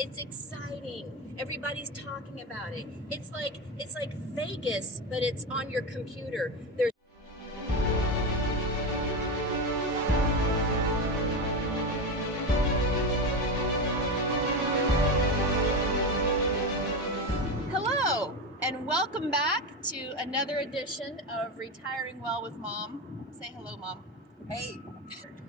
It's exciting. Everybody's talking about it. It's like Vegas, but it's on your computer. There's Hello, and welcome back to another edition of Retiring Well with Mom. Say hello, Mom. Hey.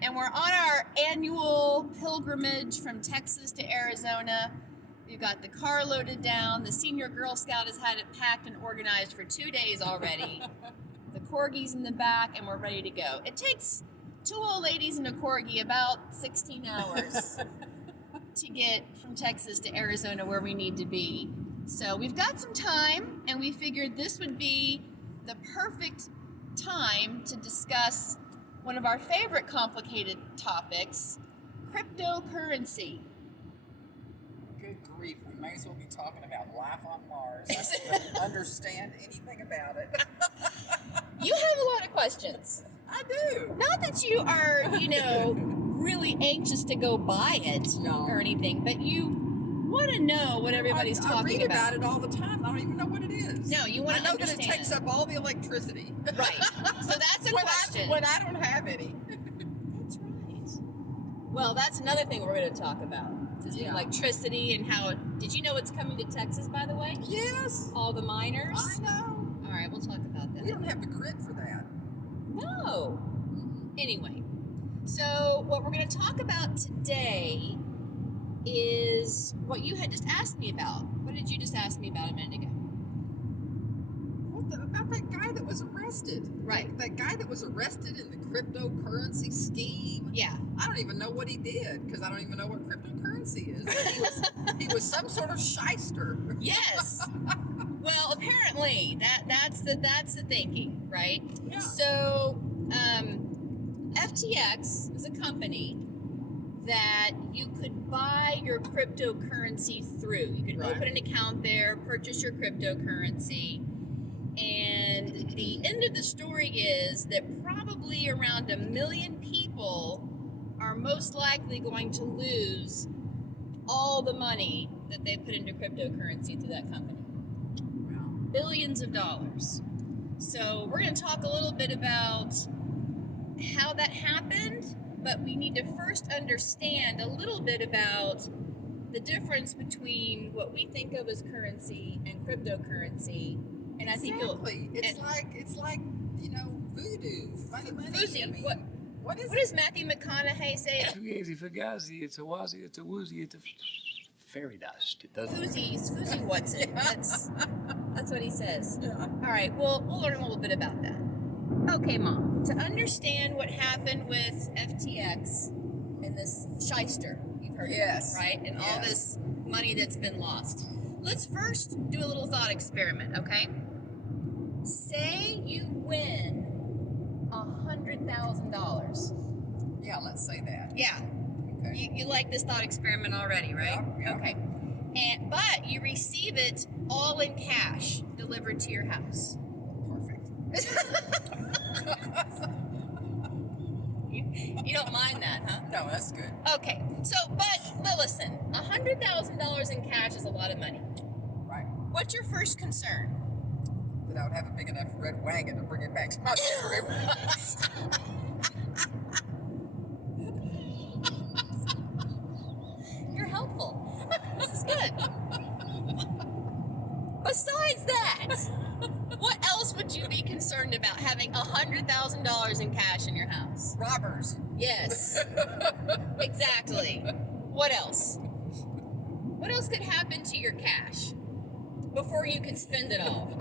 And we're on our annual pilgrimage from Texas to Arizona. We've got the car loaded down. The senior Girl Scout has had it packed and organized for 2 days already. The corgi's in the back, and we're ready to go. It takes 2 old ladies and a corgi about 16 hours to get from Texas to Arizona where we need to be. So we've got some time, and we figured this would be the perfect time to discuss one of our favorite complicated topics, cryptocurrency. Good grief, we may as well be talking about life on Mars. I don't understand anything about it. You have a lot of questions. I do. Not that you are, really anxious to go buy it or anything, but you want to know what everybody's talking about. I read about it all the time. I don't even know what it is. No, you want to understand. I know that it takes up all the electricity. Right. So that's a question. When I don't have any. That's right. Well, that's another thing we're going to talk about. Just electricity and how did you know it's coming to Texas, by the way? Yes. All the miners? I know. All right, we'll talk about that. We don't have the grid for that. No. Anyway, so what we're going to talk about today is what you had just asked me about. What did you just ask me about a minute ago? About that guy that was arrested. Right. That guy that was arrested in the cryptocurrency scheme. Yeah. I don't even know what he did because I don't even know what cryptocurrency is. He was some sort of shyster. Yes. Well, apparently that's the thinking, right? Yeah. So, FTX is a company that you could buy your cryptocurrency through. You could open an account there, purchase your cryptocurrency. And the end of the story is that probably around 1 million people are most likely going to lose all the money that they put into cryptocurrency through that company. Wow. Billions of dollars. So we're going to talk a little bit about how that happened, but we need to first understand a little bit about the difference between what we think of as currency and cryptocurrency. And I think it's like voodoo, funny money. Fousey. I mean, what does Matthew McConaughey say? Fugazi, fugazi, it's a wazi, it's a woozy, it's a fairy dust. It doesn't. Fousey what's it? That's what he says. Yeah. All right, well, we'll learn a little bit about that. Okay, Mom, to understand what happened with FTX and this shyster, you've heard of it, right? And all this money that's been lost. Let's first do a little thought experiment, okay? Say you win $100,000. Yeah, let's say that. Yeah. Okay. You like this thought experiment already, right? Yeah. Okay. But you receive it all in cash delivered to your house. Perfect. You don't mind that, huh? No, that's good. Okay. But listen, $100,000 in cash is a lot of money. Right. What's your first concern? That I would have a big enough red wagon to bring it back to my parents. You're helpful. This is good. Besides that, what else would you be concerned about having $100,000 in cash in your house? Robbers. Yes. Exactly. What else? What else could happen to your cash before you could spend it all?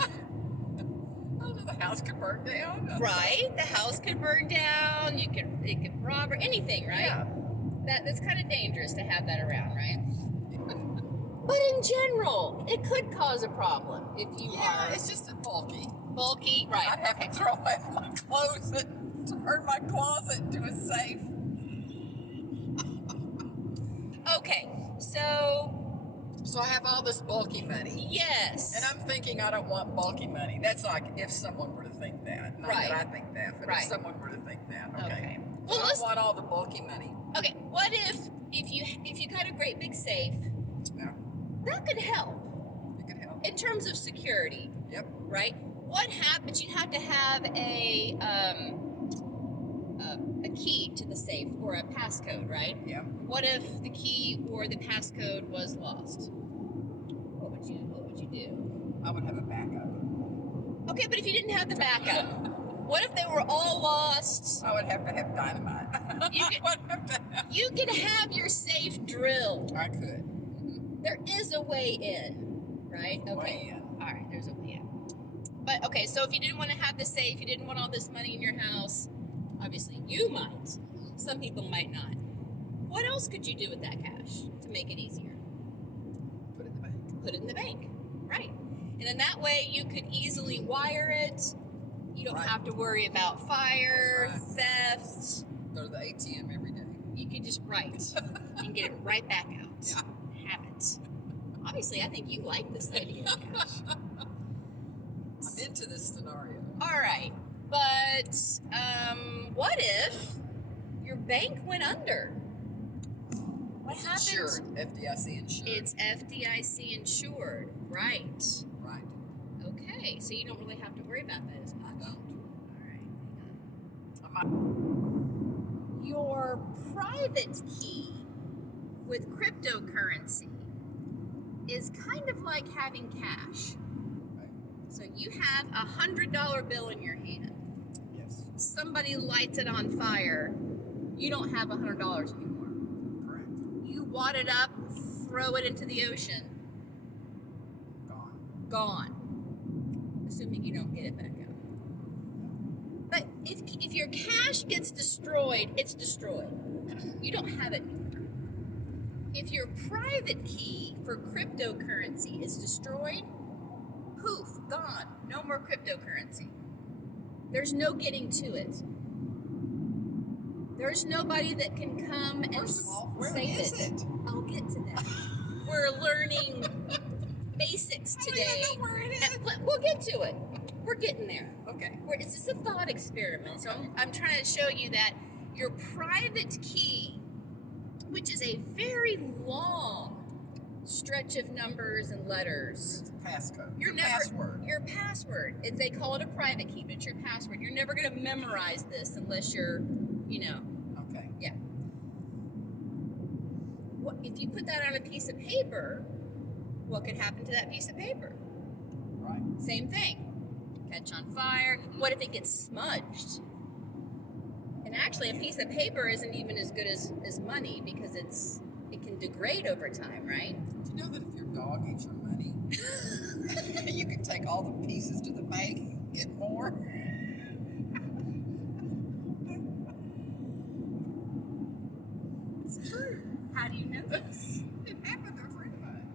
Oh, the house could burn down. Right? The house could burn down. It could rob or anything, right? Yeah. That's kind of dangerous to have that around, right? But in general, it could cause a problem if you are. It's just bulky. Bulky, right? I'd have to throw away my clothes and turn my closet into a safe. Okay, so I have all this bulky money. yes, And I'm thinking I don't want bulky money. That's like if someone were to think that. Not Right. that I think that, but Right. if someone were to think that. Okay. Okay. Well, Well, I want all the bulky money. okay. What if you got a great big safe Yeah. That could help It could help. in terms of security, Yep. right? What happens? You'd have to have a key to the safe or a passcode, right? Yep. What if the key or the passcode was lost? What would you do? I would have a backup. Okay, but if you didn't have the backup, what if they were all lost? I would have to have dynamite. You could- I would have to have. You can have your safe drilled. I could. There is a way in, right? Okay. Way in. All right, there's a way in. But okay, so if you didn't want to have the safe, you didn't want all this money in your house, obviously you might. Some people might not. What else could you do with that cash to make it easier? Put it in the bank. Put it in the bank, right? And then that way you could easily wire it. You don't Right. have to worry about fire, That's theft. Go to the ATM every day. You could just write and get it right back out. Yeah. Have it. Obviously, I think you like this idea of cash. I'm into this scenario. All right, but what if your bank went under? What It's happens? insured. FDIC insured. It's FDIC insured, right? right. Okay, so you don't really have to worry about that as much. I don't. All right, hang I might- on. Your private key with cryptocurrency is kind of like having cash. Right. So you have $100 bill in your hand. Yes. Somebody lights it on fire. You don't have $100 anymore. Correct. You wad it up, throw it into the ocean. Gone. Gone. Assuming you don't get it back out. But if your cash gets destroyed, it's destroyed. You don't have it anymore. If your private key for cryptocurrency is destroyed, poof, gone. No more cryptocurrency. There's no getting to it. There's nobody that can come and First of all, where save is it? I'll get to that. We're learning basics I don't today. even know where it is. We'll get to it. We're getting there. Okay. It's just a thought experiment. So I'm trying to show you that your private key, which is a very long stretch of numbers and letters. It's a passcode. You're Your never password. your password. They call it a private key, but it's your password. You're never going to memorize this unless you're, Okay. yeah. What if you put that on a piece of paper? What could happen to that piece of paper? Right. Same thing. Catch on fire. What if it gets smudged? And actually, a piece of paper isn't even as good as money because it can degrade over time, right? Do you know that if your dog eats your money, you can take all the pieces to the bank and get more? It's true. How do you know this? It happened to a friend of mine.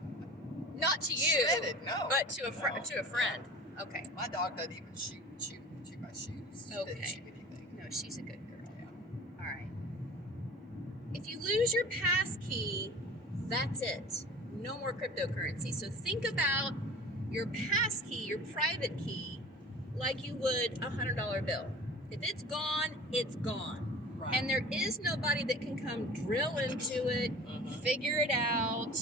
Not to you, Said it, no. but to a No. to a friend. Okay. My dog doesn't even chew my shoes. She doesn't Okay. chew anything. No, she's a good girl. Yeah. All right. If you lose your pass key, that's it. No more cryptocurrency. So think about your pass key, your private key, like you would a $100 bill. If it's gone, it's gone. Right. And there is nobody that can come drill into it, figure it out,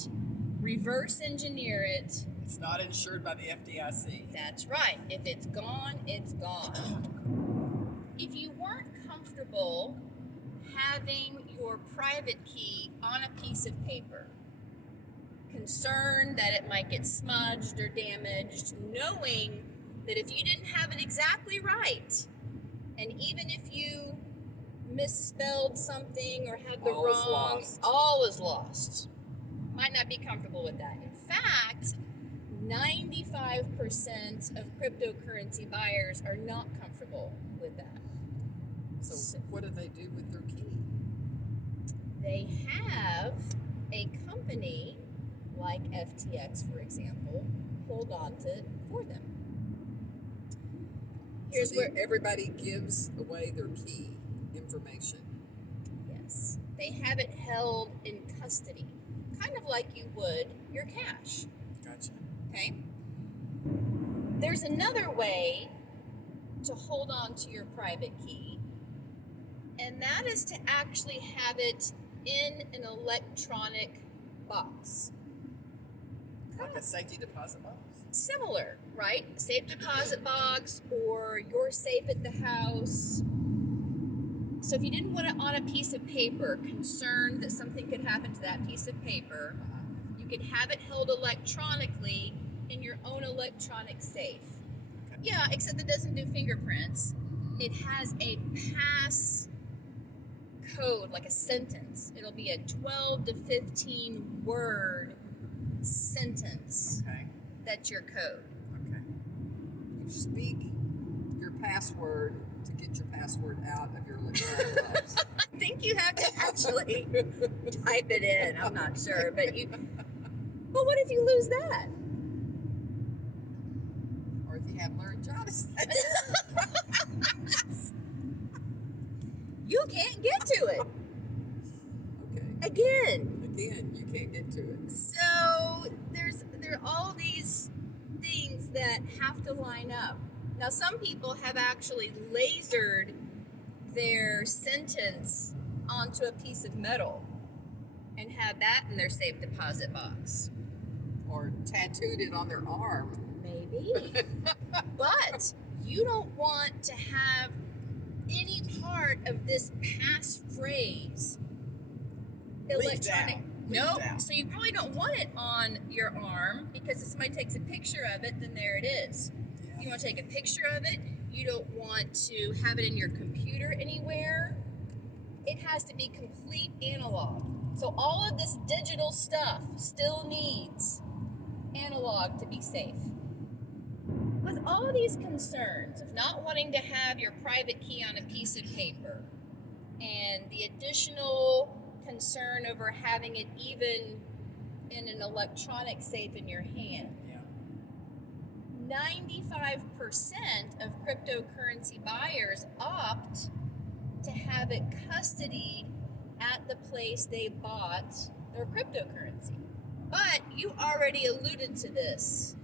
reverse engineer it. It's not insured by the FDIC. That's right. If it's gone, it's gone. If you weren't comfortable having your private key on a piece of paper, concerned that it might get smudged or damaged, knowing that if you didn't have it exactly right, and even if you misspelled something or had the All is wrong, lost. all is lost. Might not be comfortable with that. In fact, 95% of cryptocurrency buyers are not comfortable with that. So what do they do with their key? They have a company like FTX, for example, hold on to it for them. Here's So where, everybody gives away their key information. yes, they have it held in custody, kind of like you would your cash. Gotcha. Okay? There's another way to hold on to your private key, and that is to actually have it in an electronic box. Like a safety deposit box? Similar, right? Safe deposit box or your safe at the house. So if you didn't want it on a piece of paper, concerned that something could happen to that piece of paper, you could have it held electronically in your own electronic safe. Okay. Yeah, except it doesn't do fingerprints. It has a pass code, like a sentence. It'll be a 12 to 15 word sentence. Okay. That's your code. Okay. You speak your password to get your password out of your electronic box. I think you have to actually type it in. I'm not sure, but But what if you lose that? Or if you have laryngitis. You can't get to it. Okay. Again, You can't get to it. so there are all these things that have to line up. Now, some people have actually lasered their sentence onto a piece of metal and have that in their safe deposit box. Or tattooed it on their arm. Maybe. But you don't want to have any part of this passphrase Leaked out. No, Leaked out. so you probably don't want it on your arm because if somebody takes a picture of it, then there it is. Yeah. You want to take a picture of it. You don't want to have it in your computer anywhere. It has to be complete analog. So all of this digital stuff still needs analog to be safe. With all these concerns of not wanting to have your private key on a piece of paper and the additional concern over having it even in an electronic safe in your hand, Yeah. 95% of cryptocurrency buyers opt to have it custodied at the place they bought their cryptocurrency. But you already alluded to this.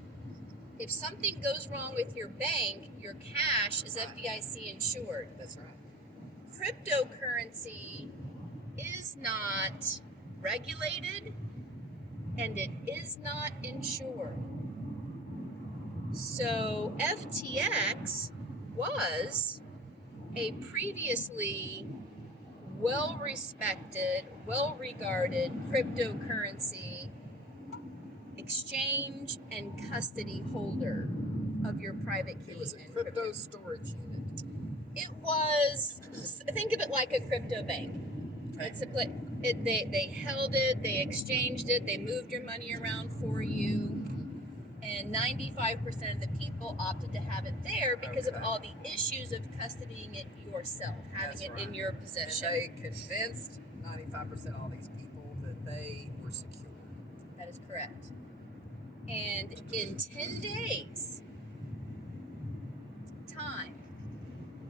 If something goes wrong with your bank, your cash is FDIC insured. That's right. Cryptocurrency is not regulated and it is not insured. So FTX was a previously well-respected, well-regarded cryptocurrency exchange and custody holder of your private key. It was a and crypto storage unit. It was, think of it like a crypto bank. Okay. They held it, they exchanged it, they moved your money around for you, and 95% of the people opted to have it there because of all the issues of custodying it yourself, having That's it right. in your And possession. they convinced 95% of all these people that they were secure. That is correct. And in 10 days time,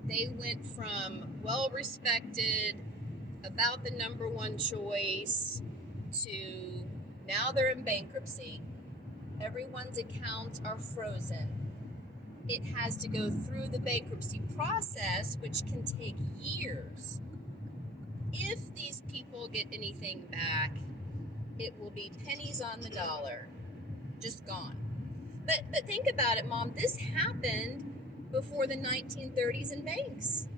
they went from well-respected, about the number one choice, to now they're in bankruptcy. Everyone's accounts are frozen. It has to go through the bankruptcy process, which can take years. If these people get anything back, it will be pennies on the dollar, just gone. But think about it, Mom. This happened before the 1930s in banks.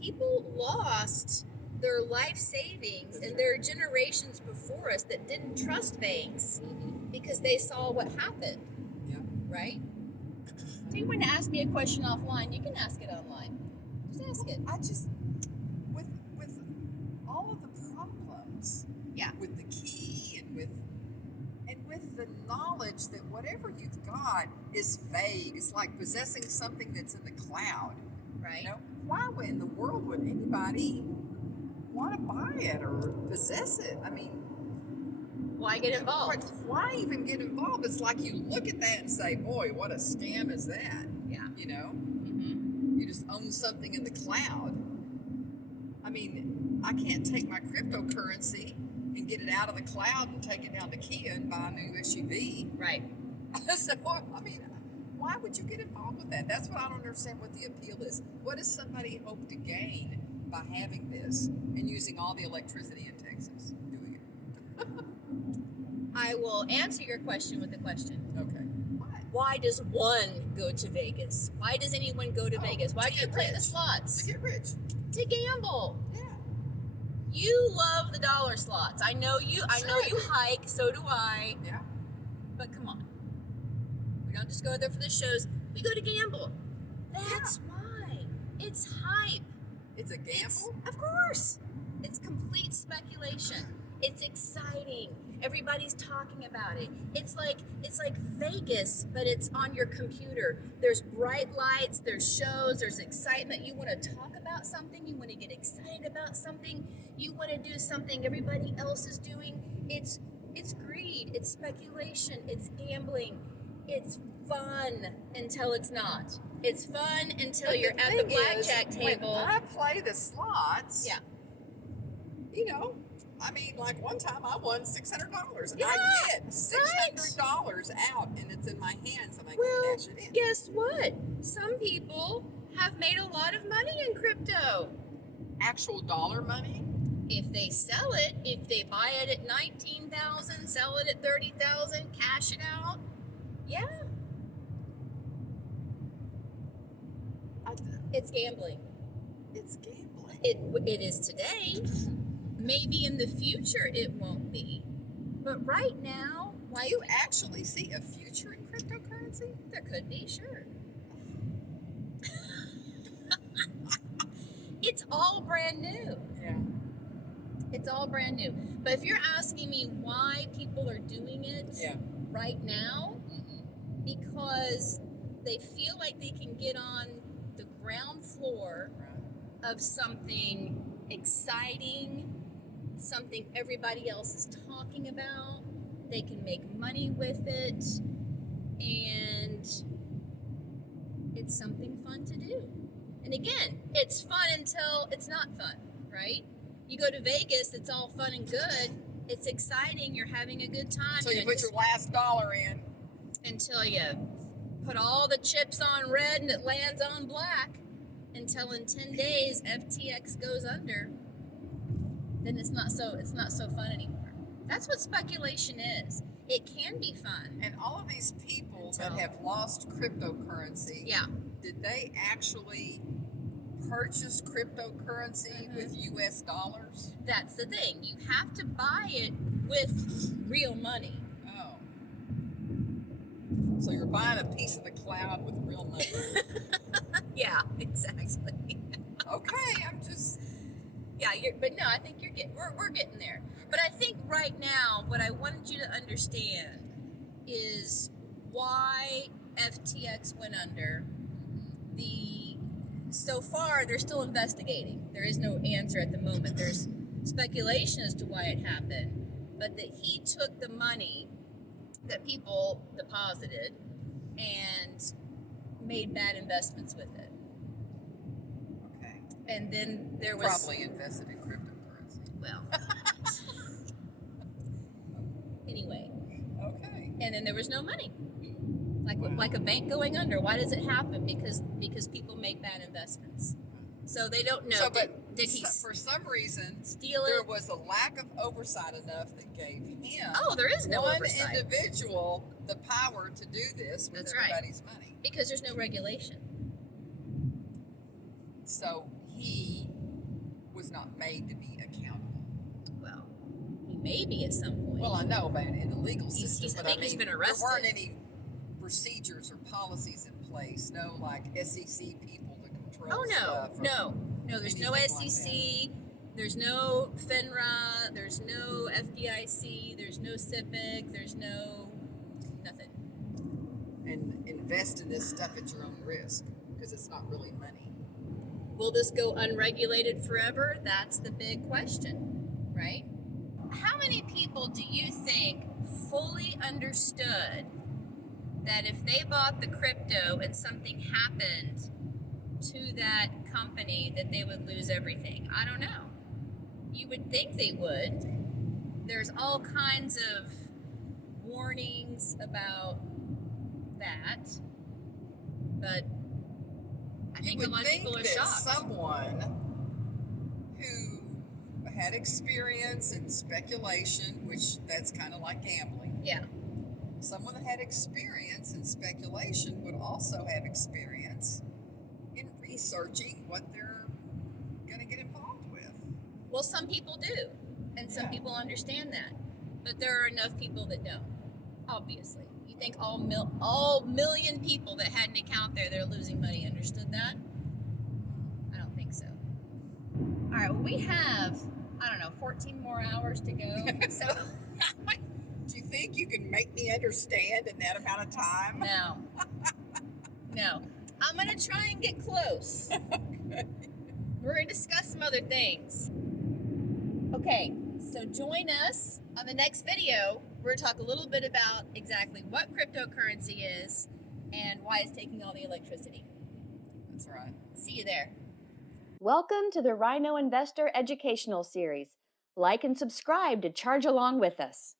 People lost their life savings and there are generations before us that didn't trust banks because they saw what happened, Yeah. right? If you want to ask me a question offline, you can ask it online. Just ask it. I just with all of the problems. Yeah. With the key and with the knowledge that whatever you've got is vague. It's like possessing something that's in the cloud. Right. You know, why in the world would anybody want to buy it or possess it? I mean, Why get involved? Why even get involved? It's like you look at that and say, boy, what a scam is that? Yeah. You know? Mm-hmm. You just own something in the cloud. I mean, I can't take my cryptocurrency and get it out of the cloud and take it down to Kia and buy a new SUV. Right. So, I mean, why would you get involved with that? That's what I don't understand what the appeal is. What does somebody hope to gain by having this and using all the electricity in Texas doing it? I will answer your question with a question. Okay. What? Why does one go to Vegas? Why does anyone go to Vegas? Why to do you get play the rich. slots? To get rich. To gamble. Yeah. You love the dollar slots. I know you. I know you Sure. hike. So do I. Yeah. But come on. We don't just go there for the shows. We go to gamble. That's why. It's hype. It's a gamble. Of course. It's complete speculation. It's exciting. Everybody's talking about it. It's like Vegas, but it's on your computer. There's bright lights, there's shows, there's excitement. You want to talk about something, you want to get excited about something, you want to do something everybody else is doing. It's greed, it's speculation, it's gambling. It's fun until it's not. It's fun until But you're the at the thing blackjack is, table. When I play the slots, Yeah. you know, I mean, like one time I won $600. Yeah, I get $600 out, and it's in my hands, and I Well, can cash it in. guess what? Some people have made a lot of money in crypto. Actual dollar money? If they sell it, if they buy it at 19,000, sell it at 30,000, cash it out. Yeah, it's gambling. It's gambling. It is today. Maybe in the future it won't be. But right now, Do you actually see a future in cryptocurrency? there could be, sure. It's all brand new. Yeah. It's all brand new. But if you're asking me why people are doing it Yeah. right now, because they feel like they can get on the ground floor of something exciting, something everybody else is talking about. They can make money with it, and it's something fun to do. And again, it's fun until it's not fun, right? You go to Vegas, it's all fun and good. It's exciting. You're having a good time. So you You're put your last dollar in. until you put all the chips on red and it lands on black. Until in 10 days FTX goes under. Then it's not so fun anymore. That's what speculation is. It can be fun. And all of these people that Until- have lost cryptocurrency, Yeah. did they actually purchase cryptocurrency with US dollars? That's the thing. You have to buy it with real money. Oh. So you're buying a piece of the cloud with real money. Yeah, exactly. Okay, I'm just... Yeah, but no, I think we're getting there. But I think right now, what I wanted you to understand is why FTX went under. So far, they're still investigating. There is no answer at the moment. There's speculation as to why it happened, but that he took the money that people deposited and made bad investments with it. Okay. And then there was Probably invested in cryptocurrency. well. Anyway, Okay. and then there was no money. Like a bank going under. Why does it happen? Because people make bad investments. So they don't know. So, but did he for some reason, steal there it? was a lack of oversight enough that gave him Oh, there is no one oversight. individual the power to do this with That's right. everybody's money. Because there's no regulation. So he was not made to be accountable. Well, he may be at some point. Well, I know, but in the legal system, I but think he's been arrested. There weren't any procedures or policies in place. No, like SEC people to control. Oh stuff or no. There's no anything like SEC. There's no FINRA. There's no FDIC. There's no CIPIC. There's no nothing. And invest in this stuff at your own risk because it's not really money. Will this go unregulated forever? That's the big question, right? How many people do you think fully understood that if they bought the crypto and something happened to that company that they would lose everything? I don't know. You would think they would. There's all kinds of warnings about that, but I think a lot of people are that shocked. someone who had experience in speculation, which that's kind of like gambling. Yeah. Someone that had experience in speculation would also have experience in researching what they're going to get involved with. Well, some people do, and some Yeah. people understand that, but there are enough people that don't. Obviously, you think all million people that had an account there, they're losing money, understood that? I don't think so. All right, well, we have 14 more hours to go. So Do you think you can make me understand in that amount of time? no, I'm gonna try and get close. Okay. We're gonna discuss some other things. Okay, so join us on the next video. We're gonna talk a little bit about exactly what cryptocurrency is and why it's taking all the electricity. That's right. See you there. Welcome to the Rhino Investor Educational Series. Like and subscribe to charge along with us.